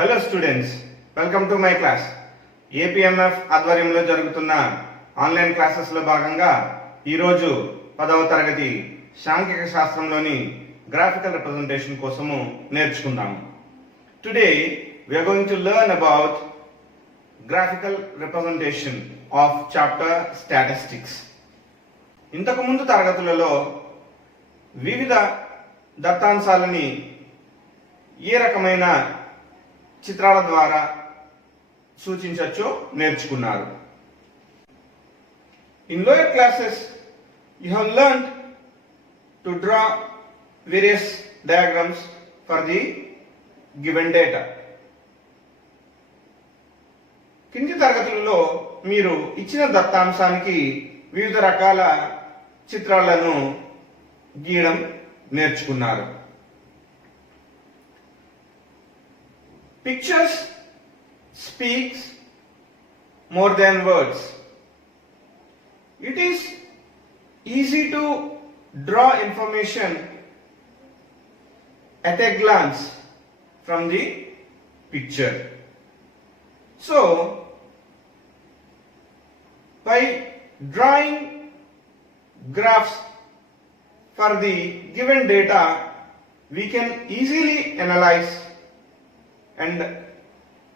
Hello students, welcome to my class. APMF ఆధ్వర్యంలో జరుగుతున్న ఆన్లైన్ క్లాసెస్లో భాగంగా ఈరోజు 10వ తరగతి సాంఖ్యక శాస్త్రంలోని గ్రాఫికల్ రిప్రజెంటేషన్ కోసము నేర్చుకుందాము. Today we are going to learn about graphical representation of chapter statistics. ఇంతకు ముందు తరగతులలో వివిధ దత్తాంశాలని ఏ రకమైన చిత్రాల ద్వారా సూచించవచ్చో నేర్చుకున్నారు. In lower classes you have learned to draw various diagrams for the given data. కింది తరగతులలో మీరు ఇచ్చిన దత్తాంశానికి వివిధ రకాల చిత్రాలను గీయడం నేర్చుకున్నారు. Pictures speaks more than words. It is easy to draw information at a glance from the picture. So, by drawing graphs for the given data, we can easily analyze and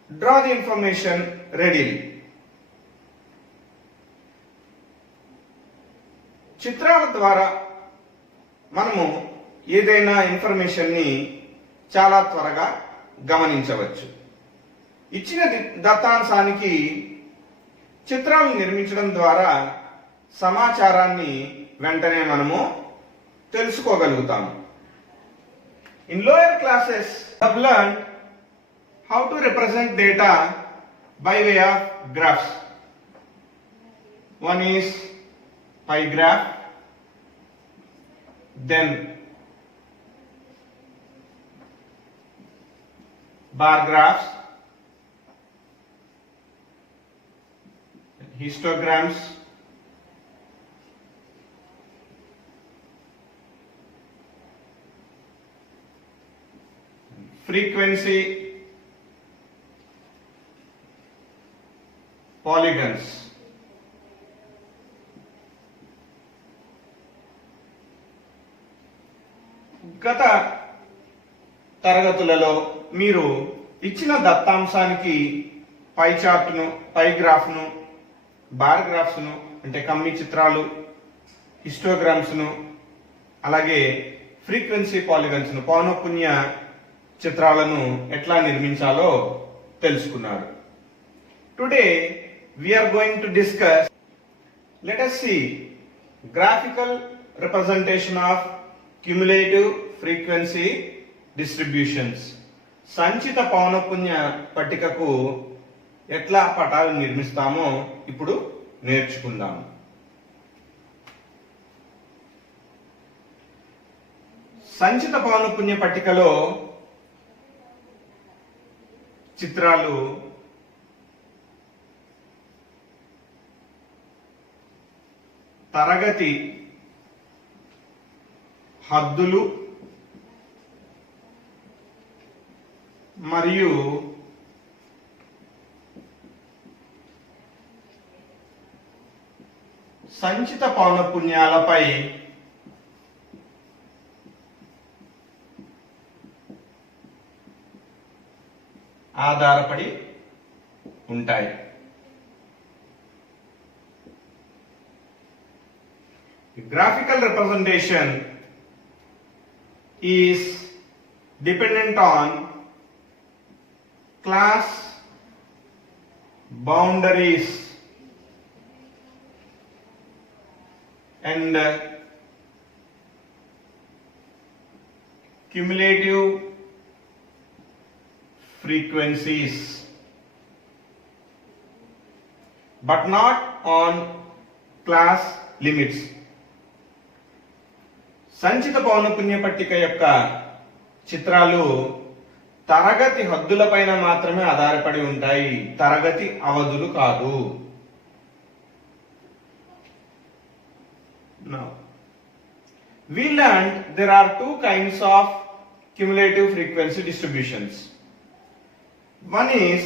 draw the information readily. చిత్రాల ద్వారా మనము ఏదైనా ఇన్ఫర్మేషన్ని చాలా త్వరగా గమనించవచ్చు. ఇచ్చిన దత్తాంశానికి చిత్రాలు నిర్మించడం ద్వారా సమాచారాన్ని వెంటనే మనము తెలుసుకోగలుగుతాము. In lower classes I have learned how to represent data by way of graphs. One is pie graph, then bar graphs, histograms, frequency polygons. గత తరగతులలో మీరు ఇచ్చిన దత్తాంశానికి పై చార్ట్ను, పై గ్రాఫ్ను, బార్ గ్రాఫ్స్ను అంటే కమ్మి చిత్రాలు, హిస్టోగ్రామ్స్ను, అలాగే ఫ్రీక్వెన్సీ పాలిగన్స్ను, పౌనఃపున్య చిత్రాలను ఎట్లా నిర్మించాలో తెలుసుకున్నారు. Today we are going to discuss, let us see, graphical representation of cumulative frequency distributions. సంచిత పౌనఃపున్య పట్టికకు ఎట్లా పటాలు నిర్మిస్తామో ఇప్పుడు నేర్చుకుందాం. సంచిత పౌనఃపున్య పట్టికలో చిత్రాలు తరగతి హద్దులు మరియు సంచిత పౌనఃపున్యాలపై ఆధారపడి ఉంటాయి. Graphical representation is dependent on class boundaries and cumulative frequencies, but not on class limits. సంచిత పౌనఃపున్య పట్టిక యొక్క చిత్రాలు తరగతి హద్దులపైన మాత్రమే ఆధారపడి ఉంటాయి, తరగతి అవధులు కాదు. Now, we learned there are two kinds of cumulative frequency distributions. One is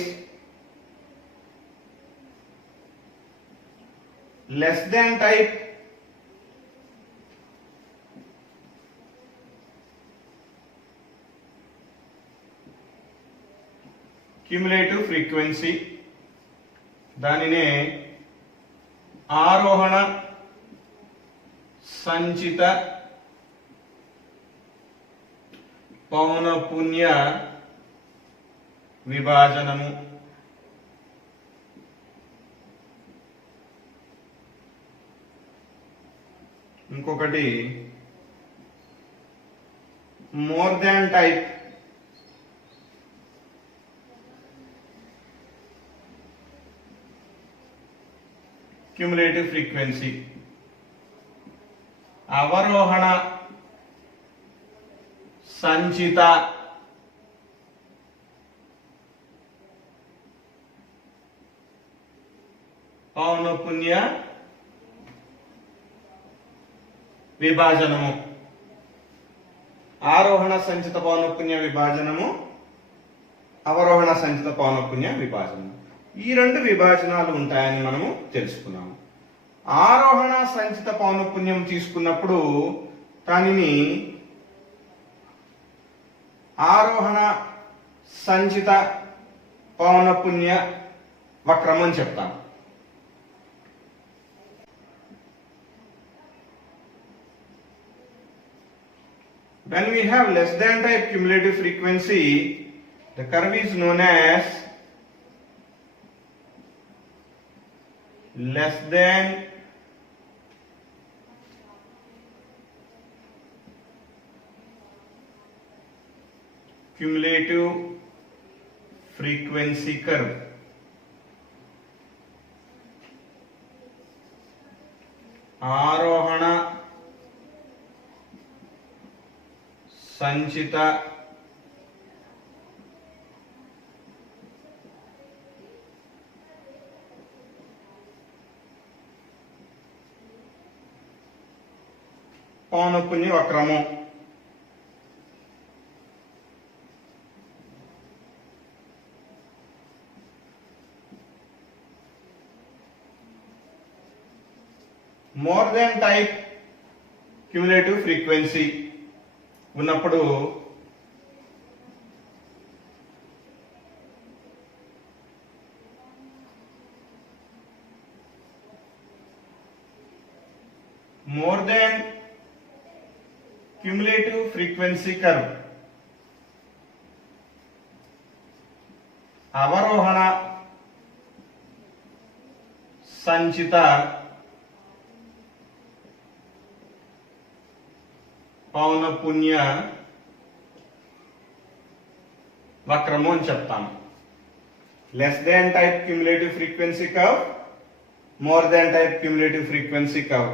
less than type, cumulative frequency, దానినే ఆరోహణ సంచిత పౌనఃపున్య విభాజనము. ఇంకొకటి more than type, cumulative frequency. అవరోహణ సంచిత పౌనఃపున్య విభాజనము. ఆరోహణ సంచిత పౌనఃపున్య విభాజనము, అవరోహణ సంచిత పౌనఃపున్య విభాజనము. ఈ రెండు విభాజనాలు ఉంటాయని మనము తెలుసుకున్నాము. ఆరోహణ సంచిత పౌనఃపున్యం తీసుకున్నప్పుడు దానిని ఆరోహణ సంచిత పౌనఃపున్య వక్రం అని చెప్తాం. When we have less than type cumulative frequency, the curve is known as less than cumulative frequency curve. ఆరోహణ సంచిత పౌనఃపున్య వక్రము. More than type cumulative frequency ఉన్నప్పుడు more than cumulative frequency curve, అవరోహణ సంచిత పౌనఃపున్య వక్రము అని చెప్తాము. Less than type cumulative frequency curve, more than type cumulative frequency curve.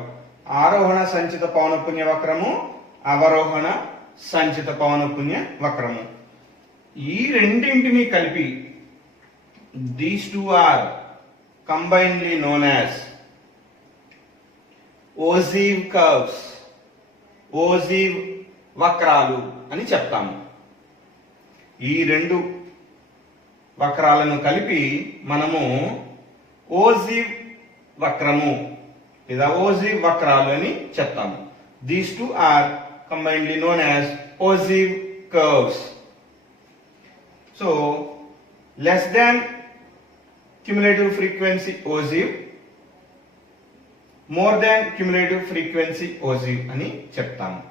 ఆరోహణ సంచిత పౌనఃపున్య వక్రము, అవరోహణ సంచిత పౌనఃపున్య వక్రము. ఈ రెండింటిని కలిపి these two are combinedly known as ogive curves, ogive వక్రాలు అని చెప్తాము. ఈ రెండు వక్రాలను కలిపి మనము ఓజీవ్ వక్రము లేదా ఓజీవ్ వక్రాలు అని చెప్తాము. These two are combinedly known as ogive curves. So less than cumulative frequency ogive, more than cumulative frequency ogive అని చెప్తాము.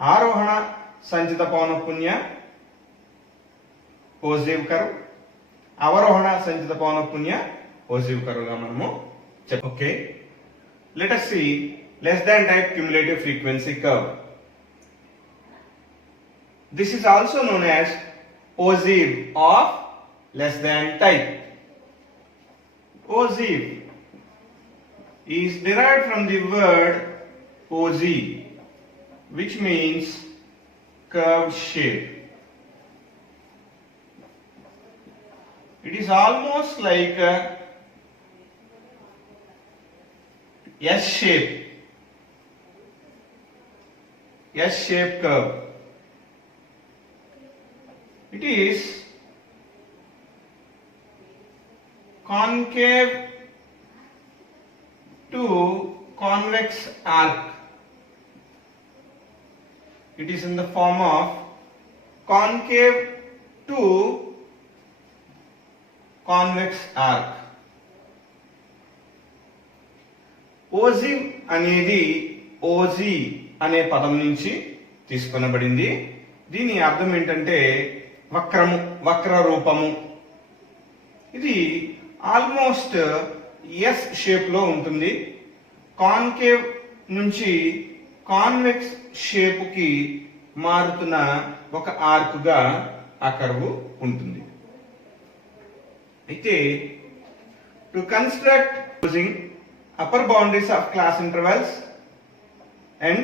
ఆరోహణ సంచిత పౌనఃపున్య ఓజివ్ కర్వ్, అవరోహణ సంచిత పౌనఃపున్య ఓజివ్ కర్వ్ గా మనము okay. Let us see less than type cumulative frequency curve. This is also known as ogive of less than type. Ogive is derived from the word ogi, which means curved shape. It is almost like a S-shape curve. It is concave to convex arc. It is in the form of concave to convex arc. Ogive అనేది ఓజీ అనే పదం నుంచి తీసుకొనబడింది. దీని అర్థం ఏంటంటే వక్రము, వక్ర రూపము. ఇది ఆల్మోస్ట్ ఎస్ షేప్ లో ఉంటుంది. కాన్కేవ్ నుంచి కాన్వెక్స్ షేప్ కి మారుతున్న ఒక ఆర్క్ గా ఆ కర్వ్ ఉంటుంది. అయితే to construct using upper boundaries of class intervals and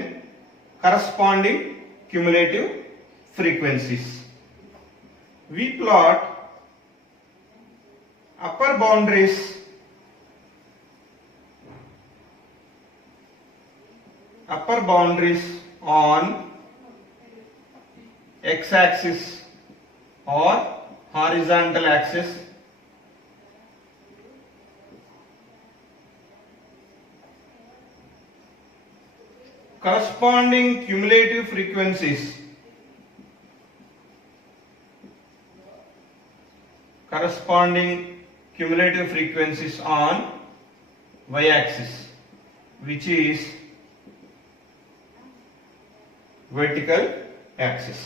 corresponding cumulative frequencies, we plot upper boundaries on x-axis or horizontal axis corresponding cumulative frequencies on y-axis, which is vertical axis.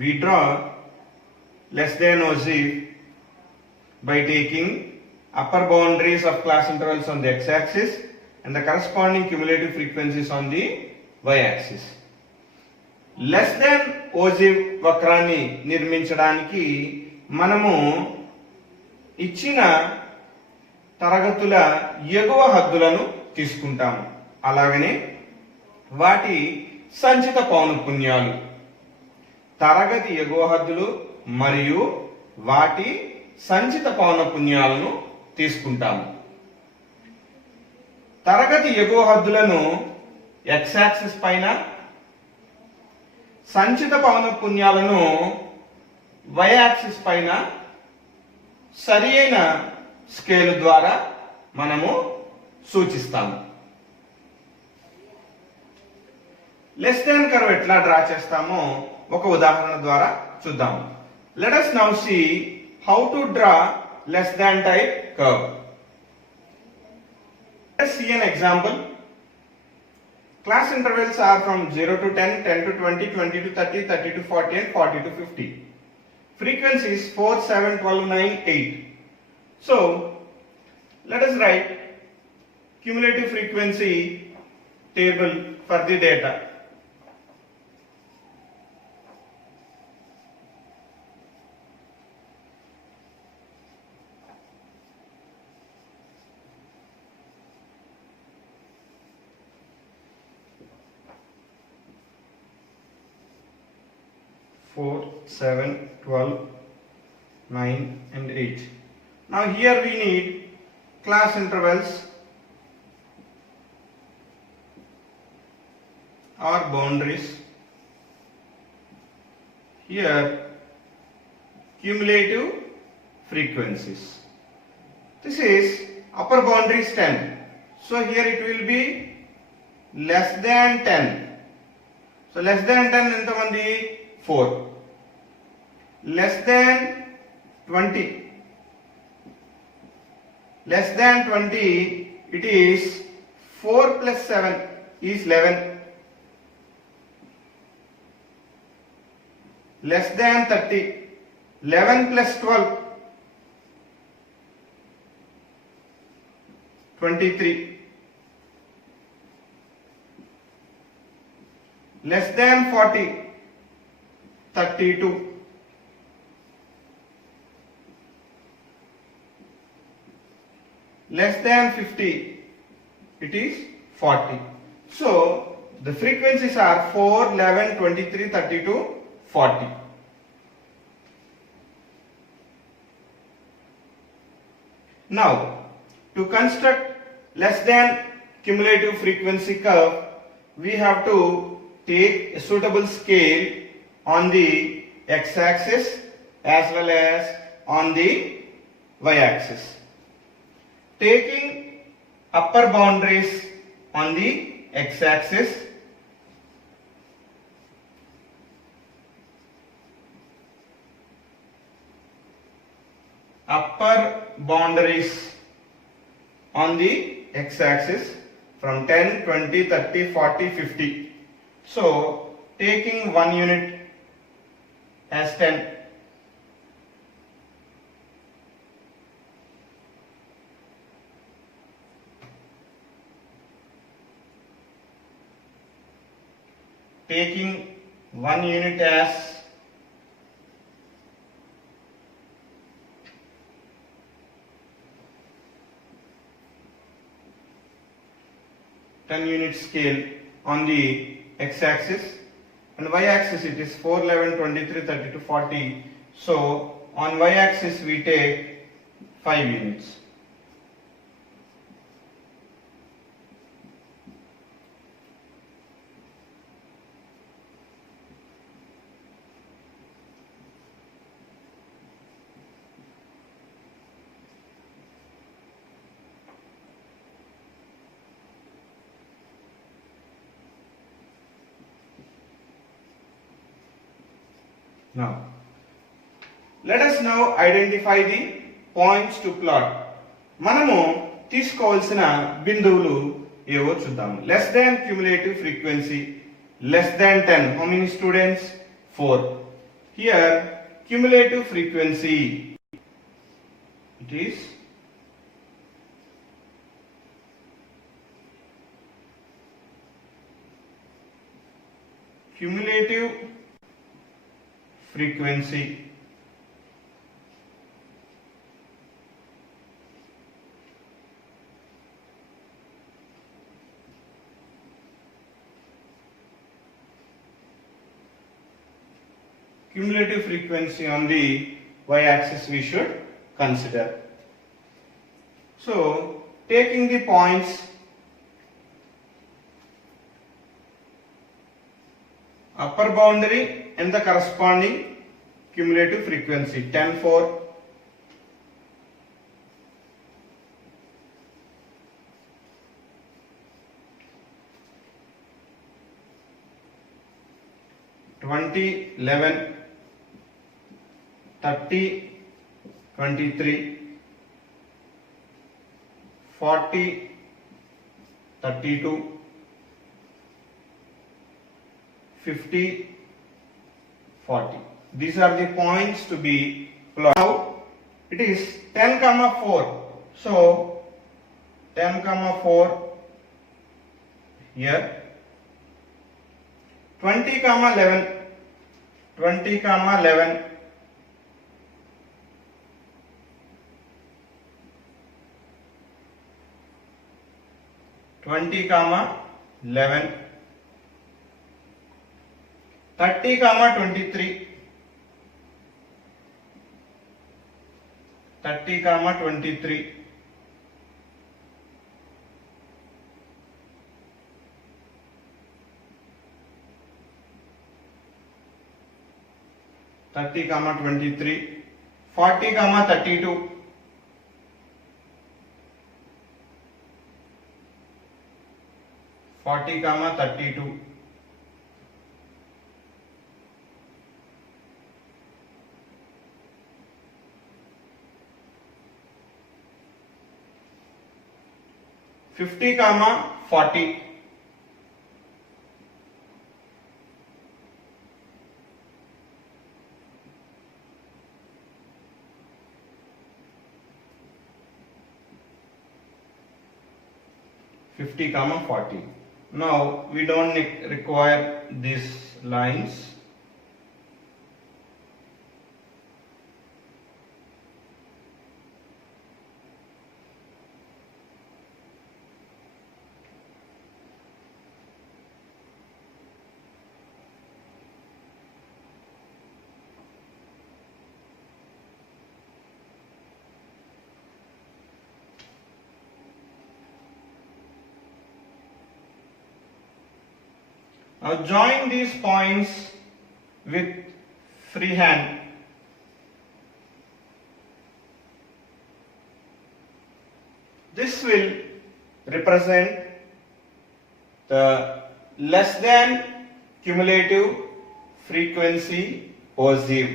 We draw less than ogive by taking upper boundaries of class intervals on the x-axis and the corresponding cumulative frequencies on the y-axis. Less than ogive వక్రాన్ని నిర్మించడానికి మనము ఇచ్చిన తరగతుల ఎగువ హద్దులను తీసుకుంటాము. అలాగనే వాటి సంచిత పౌనఃపున్యాలు, తరగతి ఎగువ హద్దులు మరియు వాటి సంచిత పౌనఃపున్యాలను తీసుకుంటాము. తరగతి ఎగువ హద్దులను x యాక్సిస్ పైన, సంచిత పౌనఃపున్యాలను y యాక్సిస్ పైన సరి అయిన స్కేలు ద్వారా మనము సూచిస్తాము. లెస్ దాన్ కర్వ్ ఎట్లా డ్రా చేస్తామో ఒక ఉదాహరణ ద్వారా చూద్దాం. Let us now see how to draw less than type curve. Let's see an example. Class intervals are from 0 to 10, 10 to 20, 20 to 30, 30 to 40 and 40 to 50. Frequencies 4, 7, 12, 9, 8. So, let us write cumulative frequency table for the data. Four, 7, 12, 9 and 8. Now here we need class intervals or boundaries. Here cumulative frequencies. This is upper boundary is 10. So here it will be less than 10. So less than 10 entamandi 4. Less than 20. Less than 20, it is 4 plus 7 is 11. Less than 30. 11 plus 12, 23. Less than 40, 32. Less than 50, it is 40. So the frequencies are 4, 11, 23, 32, 40. Now to construct less than cumulative frequency curve, we have to take a suitable scale on the x-axis as well as on the y-axis. Taking upper boundaries on the x-axis, upper boundaries on the x-axis from 10, 20, 30, 40, 50. So taking 1 unit as 10, taking 1 unit as 10 unit scale on the x-axis, and y-axis it is 4, 11, 23, 32, 40. So on y-axis we take 5 units. Now, let us now identify the points to plot. మనము తీసుకోవాల్సిన బిందువులు ఏవో చూద్దాం. Less than cumulative frequency, less than 10. How many students? 4. Here cumulative frequency, it is cumulative frequency cumulative frequency on the y-axis we should consider. So taking the points upper boundary and the corresponding cumulative frequency, 10, 4, 20, 11, 30, 23, 40, 32, 50, 40. These are the points to be plotted. Now it is 10, 4. So 10, 4 here. 20, 11. 20, 11. 20, 11. 30, 23. 30, 23. 30, 23. 40, 32. 40, 32. 50, 40. 50, 40. Now we don't require these lines. Now join these points with free hand. This will represent the less than cumulative frequency ossive.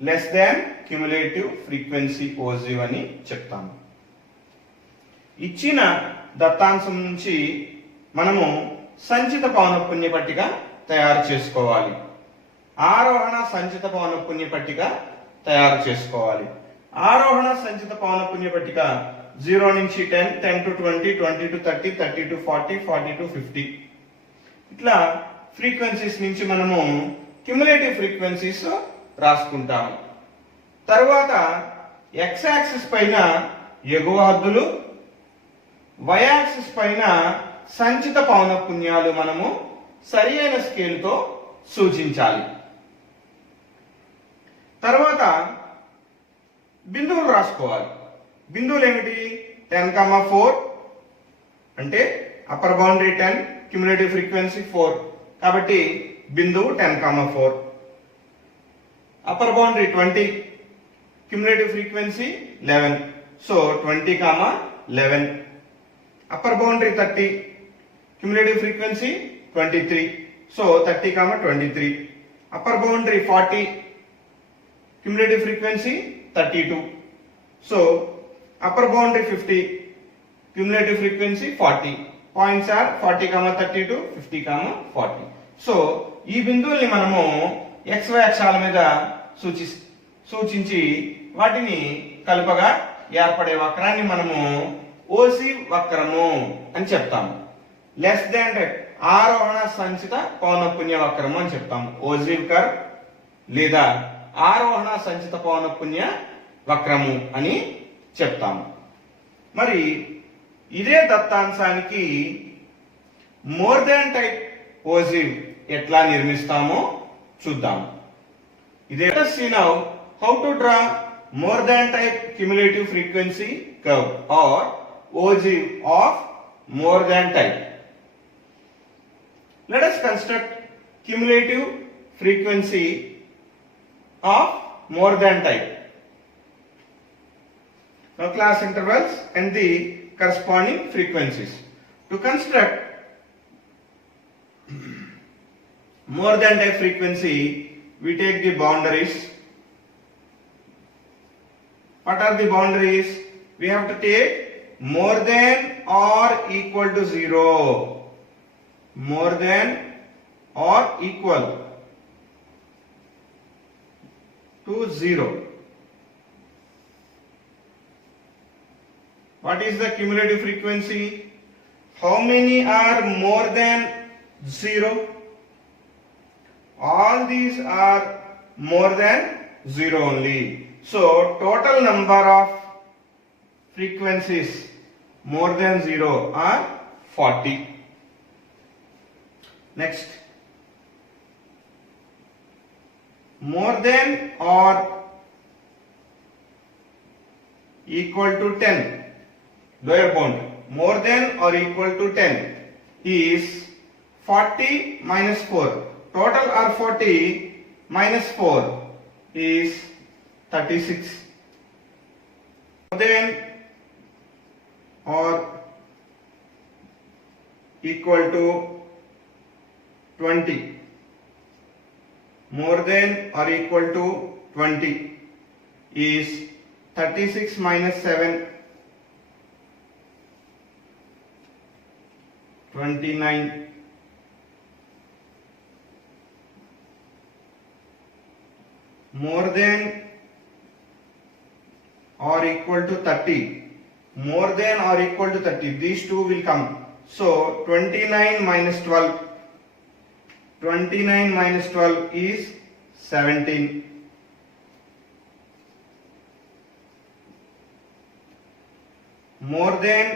Less than cumulative frequency ossive అని చెప్తాము. ఇచ్చిన దత్తాంశం నుంచి మనము సంచిత పౌనఃపున్య పట్టిక తయారు చేసుకోవాలి. ఆరోహణ సంచిత పౌనఃపున్య పట్టిక తయారు చేసుకోవాలి. ఆరోహణ సంచిత పౌనఃపున్య పట్టిక 0 నుంచి 10, 10 to 20, 20 to 30, 30 to 40, 40 to 50. ఇట్లా ఫ్రీక్వెన్సీస్ నుంచి మనము క్యుములేటివ్ ఫ్రీక్వెన్సీస్ రాసుకుంటాము. తర్వాత ఎక్స్ యాక్సిస్ పైన ఎగువ హద్దులు, వై యాక్సిస్ పైన సంచిత పౌనఃపున్యాలు మనము సరి అయిన స్కేల్తో సూచించాలి. తర్వాత బిందువులు రాసుకోవాలి. బిందువులు ఏమిటి? 10,4 అంటే అప్పర్ బౌండరీ 10, క్యుములేటివ్ ఫ్రీక్వెన్సీ 4 కాబట్టి బిందువు 10,4. Upper boundary 20, cumulative frequency 11, so 20,11. Upper boundary 30, cumulative frequency 23, so 30,23. Upper boundary 40, cumulative frequency 32, so upper boundary 50, cumulative frequency 40. Points are 40,32, 50,40. So ఈ బిందువుల్ని మనము XY అక్షాల మీద సూచించి వాటిని కలుపగా ఏర్పడే వక్రాన్ని మనము ఓసివ్ వక్రము అని చెప్తాము. లెస్ దాన్ ఆరోహణ సంచిత పౌనఃపున్య వక్రము అని చెప్తాము. ఓసివ్ కర్వ్ లేదా ఆరోహణ సంచిత పౌనఃపున్య వక్రము అని చెప్తాము. మరి ఇదే దత్తాంశానికి మోర్ దాన్ టైప్ ఓసివ్ ఎట్లా నిర్మిస్తామో చూద్దాం. ఇదే see now how to draw more than type cumulative frequency curve or ogive of more than type. Let us construct cumulative frequency of more than type. Now class intervals and the corresponding frequencies. To construct more than type frequency, we take the boundaries. What are the boundaries? We have to take more than or equal to 0. More than or equal to 0. What is the cumulative frequency? How many are more than 0? All these are more than 0 only. So total number of frequencies more than 0 are 40. Next, more than or equal to 10, lower bound, more than or equal to 10 is 40 minus 4. Total are 40 minus 4 is 36. More than or equal to 20. More than or equal to 20 is 36 minus 7, 29. More than or equal to 30. More than or equal to 30. These two will come. So 29 minus 12. 29 minus 12 is 17. More than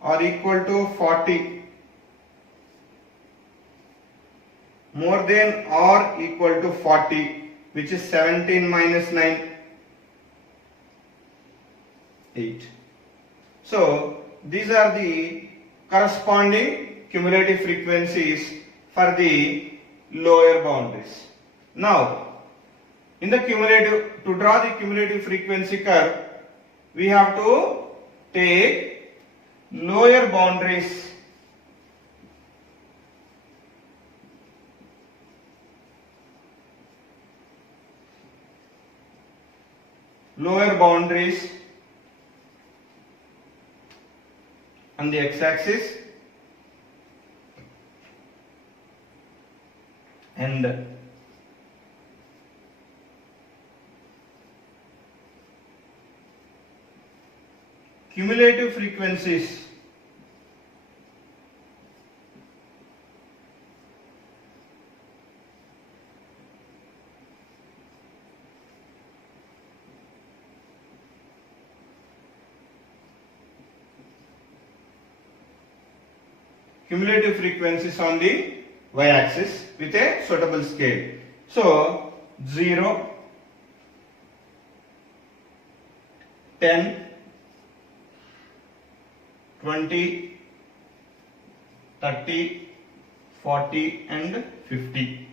or equal to 40. More than or equal to 40, which is 17 minus 9, 8. So these are the corresponding cumulative frequencies for the lower boundaries. Now in the cumulative, to draw the cumulative frequency curve, we have to take lower boundaries. Lower boundaries on the x-axis and cumulative frequencies on the y-axis with a suitable scale. So 0, 10, 20, 30, 40 and 50.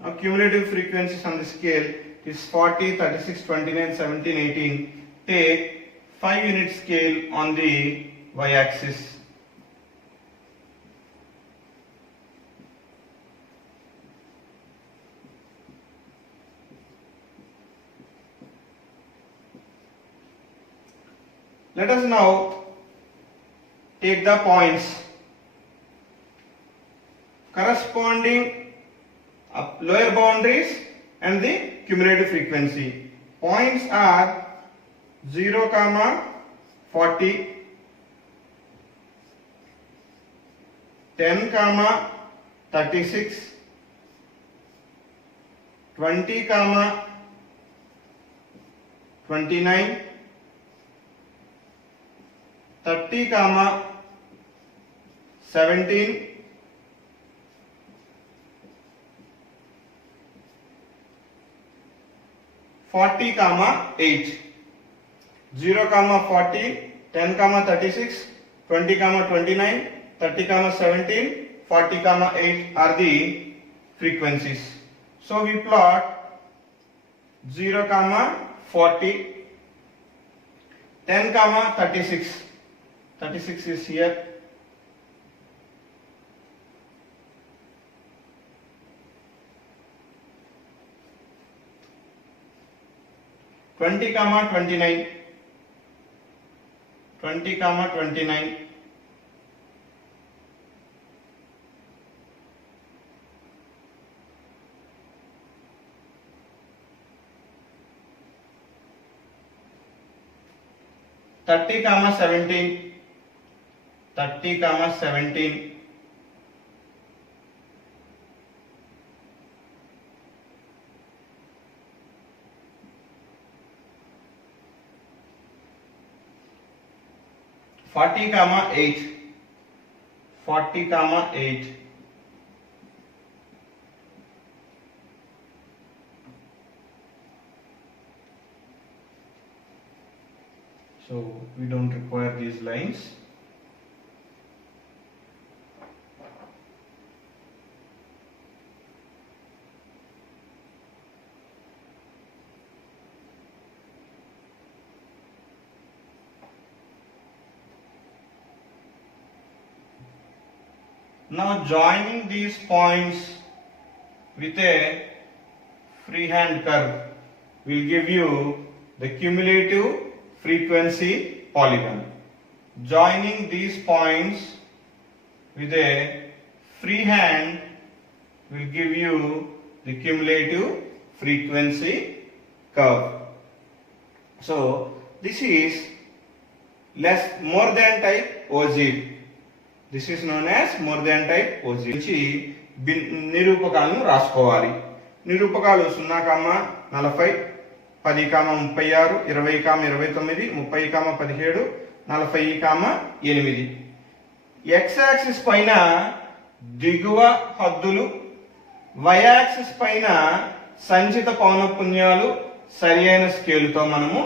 Now cumulative frequencies on the scale is 40, 36, 29, 17, 18. Take 5 unit scale on the y-axis. Let us now take the points corresponding lower boundaries and the cumulative frequency. Points are 0, 40, 10, 36, 20, 29, 30, 17, 40, 8. 0, 40, 10, 36, 20, 29, 30, 17, 40, 8 are the frequencies. So we plot 0, 40, 10, 36. 36 is here. 20, 29. 20, 29. 30, 17. 30, 17. 40, 8. 40, 8. So we don't require these lines. Now joining these points with a freehand curve will give you the cumulative frequency polygon. Joining these points with a freehand will give you the cumulative frequency curve. So this is more than type ogive. This is known as more than type ogive. నిరూపకాలను రాసుకోవాలి. నిరూపకాలు 0, 40, 10, 36, 20, 29, 30, 17, 40, 8. x axis పైన దిగువ హద్దులు, y axis పైన సంచిత పౌనఃపున్యాలు సరియైన స్కేలుతో మనము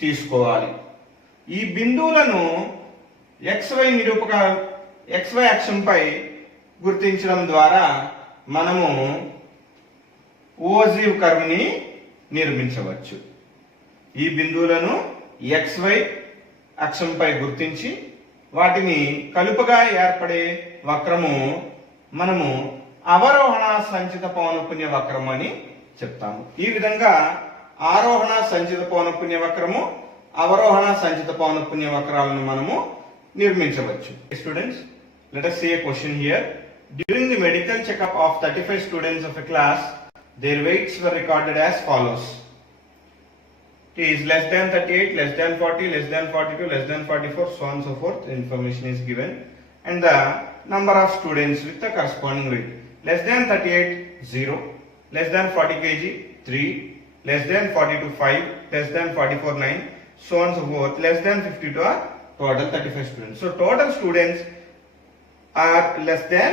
తీసుకోవాలి. ఈ బిందువులను XY అక్షంపై గుర్తించడం ద్వారా మనము ఓజివ్ కర్వ్ ని నిర్మించవచ్చు. ఈ బిందువులను XY అక్షంపై గుర్తించి వాటిని కలుపుగా ఏర్పడే వక్రము మనము అవరోహణ సంచిత పౌనఃపున్య వక్రం అని చెప్తాము. ఈ విధంగా ఆరోహణ సంచిత పౌనఃపున్య వక్రము, అవరోహణ సంచిత పౌనఃపున్య వక్రాలను మనము నిర్మించవచ్చు. Students, let us see a question here. During the medical checkup of 35 students of a class, their weights were recorded as follows. T is less than 38, less than 40, less than 42, less than 44, so on and so forth. The information is given. And the number of students with the corresponding weight. Less than 38, 0. Less than 40 kg, 3. Less than 42, 5. Less than 44, 9. So on and so forth. Less than 52 are total 35 students. So total students are less than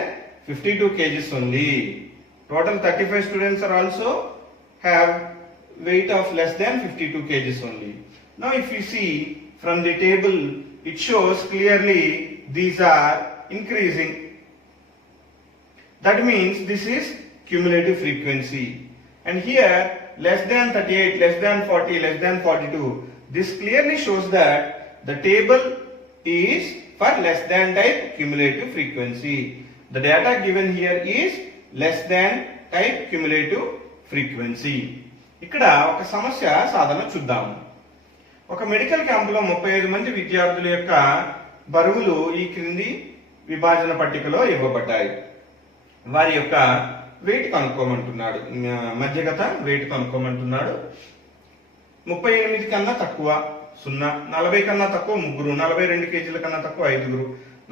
52 kgs only. Total 35 students are also have weight of less than 52 kgs only. Now if you see from the table, it shows clearly these are increasing. That means this is cumulative frequency. And here less than 38, less than 40, less than 42. This clearly shows that the table is for less than type cumulative frequency. The data given here is less than type cumulative frequency. ఇక్కడ ఒక సమస్య సాధన చూద్దాము. ఒక మెడికల్ క్యాంపులో 35 మంది విద్యార్థుల యొక్క బరువులు ఈ క్రింది విభాజన పట్టికలో ఇవ్వబడ్డాయి. వారి యొక్క వెయిట్ కనుక్కోమంటున్నాడు, మధ్యగత వెయిట్ కనుక్కోమంటున్నాడు. 38 కన్నా తక్కువ 0, 40 కన్నా తక్కువ 3, 42 కేజీల కన్నా తక్కువ 5,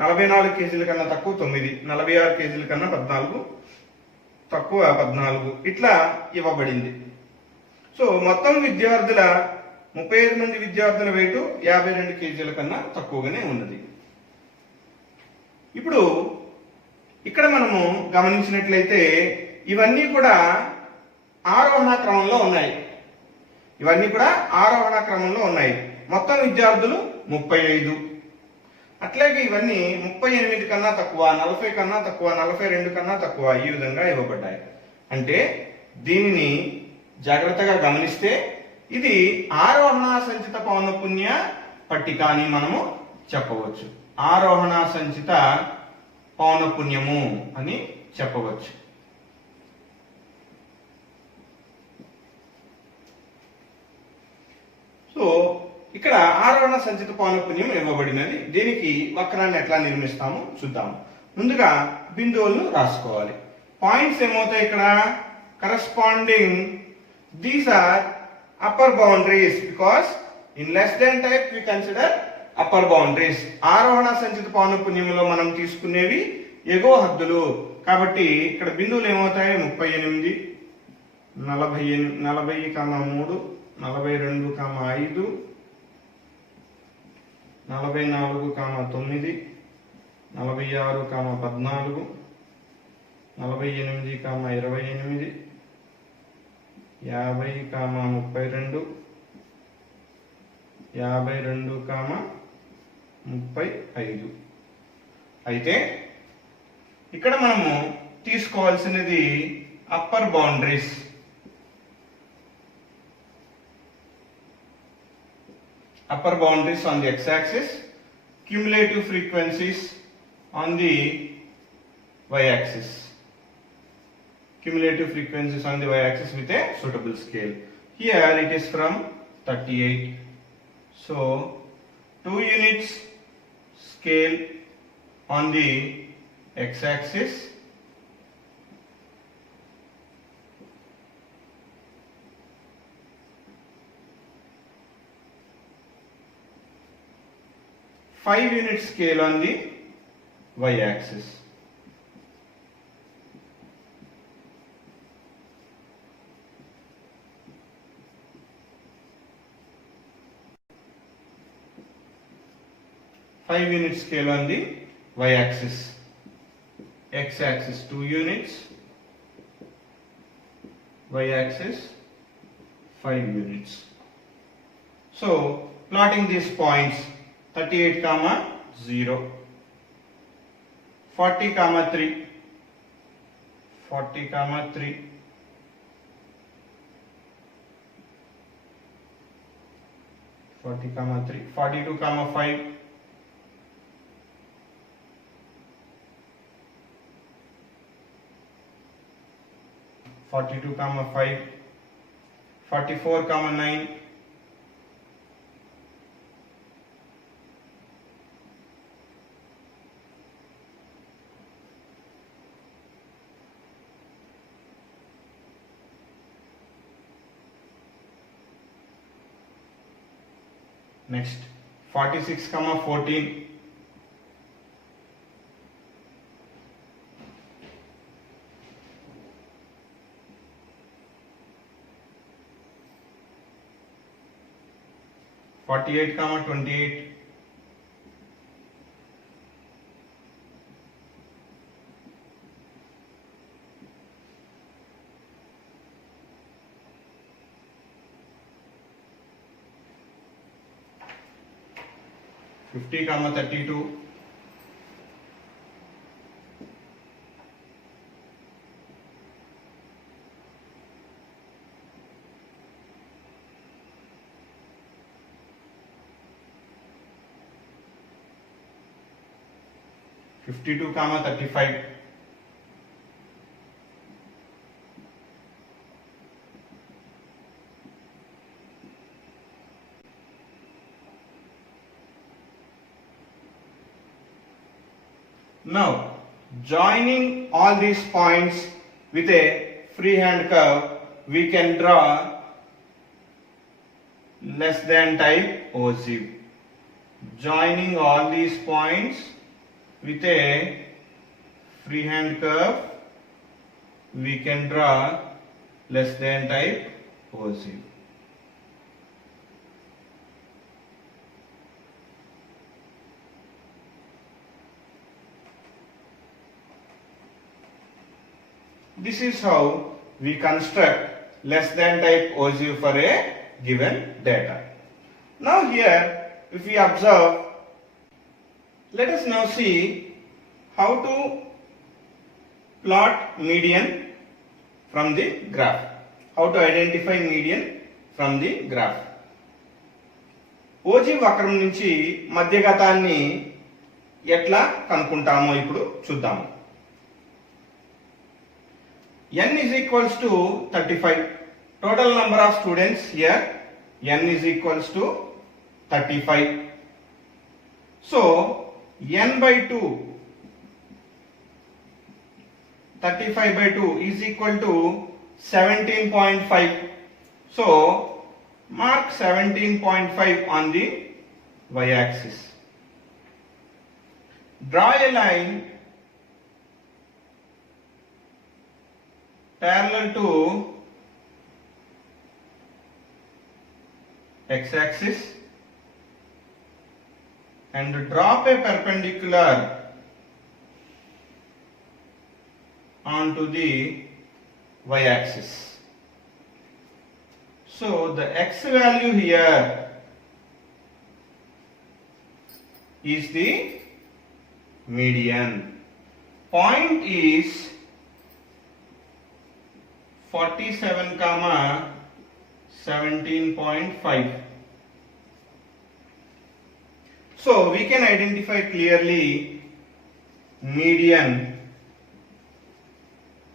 44 కేజీల కన్నా తక్కువ 9, 46 కేజీల కన్నా 14, తక్కువ 14 ఇట్లా ఇవ్వబడింది. సో మొత్తం విద్యార్థుల 35 మంది విద్యార్థుల వెయిట్ 52 కేజీల కన్నా తక్కువగానే ఉన్నది. ఇప్పుడు ఇక్కడ మనము గమనించినట్లయితే ఇవన్నీ కూడా ఆరోహణ క్రమంలో ఉన్నాయి. మొత్తం విద్యార్థులు 35. అట్లాగే ఇవన్నీ 38 కన్నా తక్కువ, 40 కన్నా తక్కువ, 42 కన్నా తక్కువ ఈ విధంగా ఇవ్వబడ్డాయి. అంటే దీనిని జాగ్రత్తగా గమనిస్తే ఇది ఆరోహణ సంచిత పౌనఃపున్య పట్టిక అని మనము చెప్పవచ్చు. ఆరోహణ సంచిత పౌనఃపున్యము అని చెప్పవచ్చు. సో ఇక్కడ ఆరోహణ సంచిత పౌనఃపున్యం ఇవ్వబడినది. దీనికి వక్రాన్ని ఎట్లా నిర్మిస్తామో చూద్దాము. ముందుగా బిందువులను రాసుకోవాలి. పాయింట్స్ ఏమవుతాయి ఇక్కడ? Corresponding these are upper boundaries, because in less than type we consider upper boundaries. ఆరోహణ సంచిత పౌనఃపున్యంలో మనం తీసుకునేవి ఎగువ హద్దులు. కాబట్టి ఇక్కడ బిందువులు ఏమవుతాయి? 38, 40, 40,3, 42,5, 44,9, 46,14, 48,28, 50,32, 52,35. అయితే ఇక్కడ మనము తీసుకోవాల్సినది upper boundaries. Upper boundaries on the x-axis, cumulative frequencies on the y-axis. Cumulative frequencies on the y-axis with a suitable scale. Here it is from 38. So 2 units scale on the x-axis, five unit scale on the y-axis. Five unit scale on the y-axis. X-axis 2 units, y-axis 5 units. So plotting these points, 38, 0, 40, 3, 40, 3, 40, 40, 3, 42, 5, 42, 5, 44, 9, 46, 14, 48, 28, 50, 32, 52, 35, 'Now, joining all these points with a freehand curve, we can draw less than type ogive. Joining all these points with a freehand curve, we can draw less than type ogive. This is how we construct less than type ogive for a given data. Now here, if we observe, let us now see how to plot median from the graph. How to identify median from the graph. Ogive వక్రం నుంచి మధ్యగతాన్ని ఎట్లా కనుక్కుంటామో ఇప్పుడు చూద్దాము. n is equals to 35. Total number of students here, n is equals to 35. So, n by 2, 35 by 2 is equal to 17.5. So, mark 17.5 on the y-axis. Draw a line parallel to x-axis and drop a perpendicular onto the y-axis. So the x value here is the median. Point is 47, 17.5. So we can identify clearly median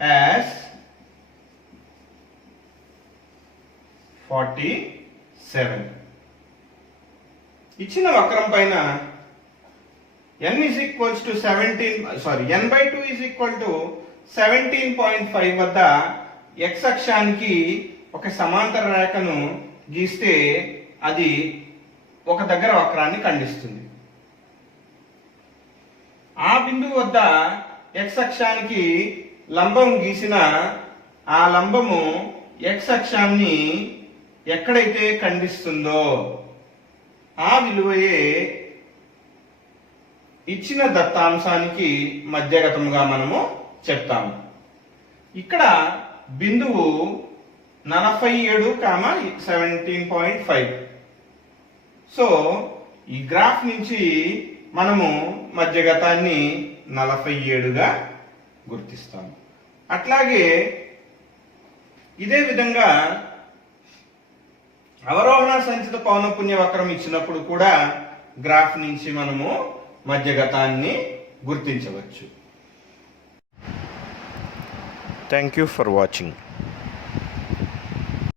as 47. ఇచ్చిన వక్రం పైన n is equals to 17, n by 2 is equal to 17.5 వద్ద x అక్షానికి ఒక సమాంతర రేఖను గీస్తే అది ఒక దగ్గర వక్రాన్ని ఖండిస్తుంది. ఆ బిందువు వద్ద x అక్షానికి లంబం గీసిన ఆ లంబము x అక్షాన్ని ఎక్కడైతే ఖండిస్తుందో ఆ విలువయే ఇచ్చిన దత్తాంశానికి మధ్యగతముగా మనము చెప్తాము. ఇక్కడ బిందువు 47, 17.5. సో ఈ గ్రాఫ్ నుంచి మనము మధ్యగతాన్ని 47గా గుర్తిస్తాము. అట్లాగే ఇదే విధంగా అవరోహణ సంచిత పౌనఃపున్య వక్రం ఇచ్చినప్పుడు కూడా గ్రాఫ్ నుంచి మనము మధ్యగతాన్ని గుర్తించవచ్చు. Thank you for watching.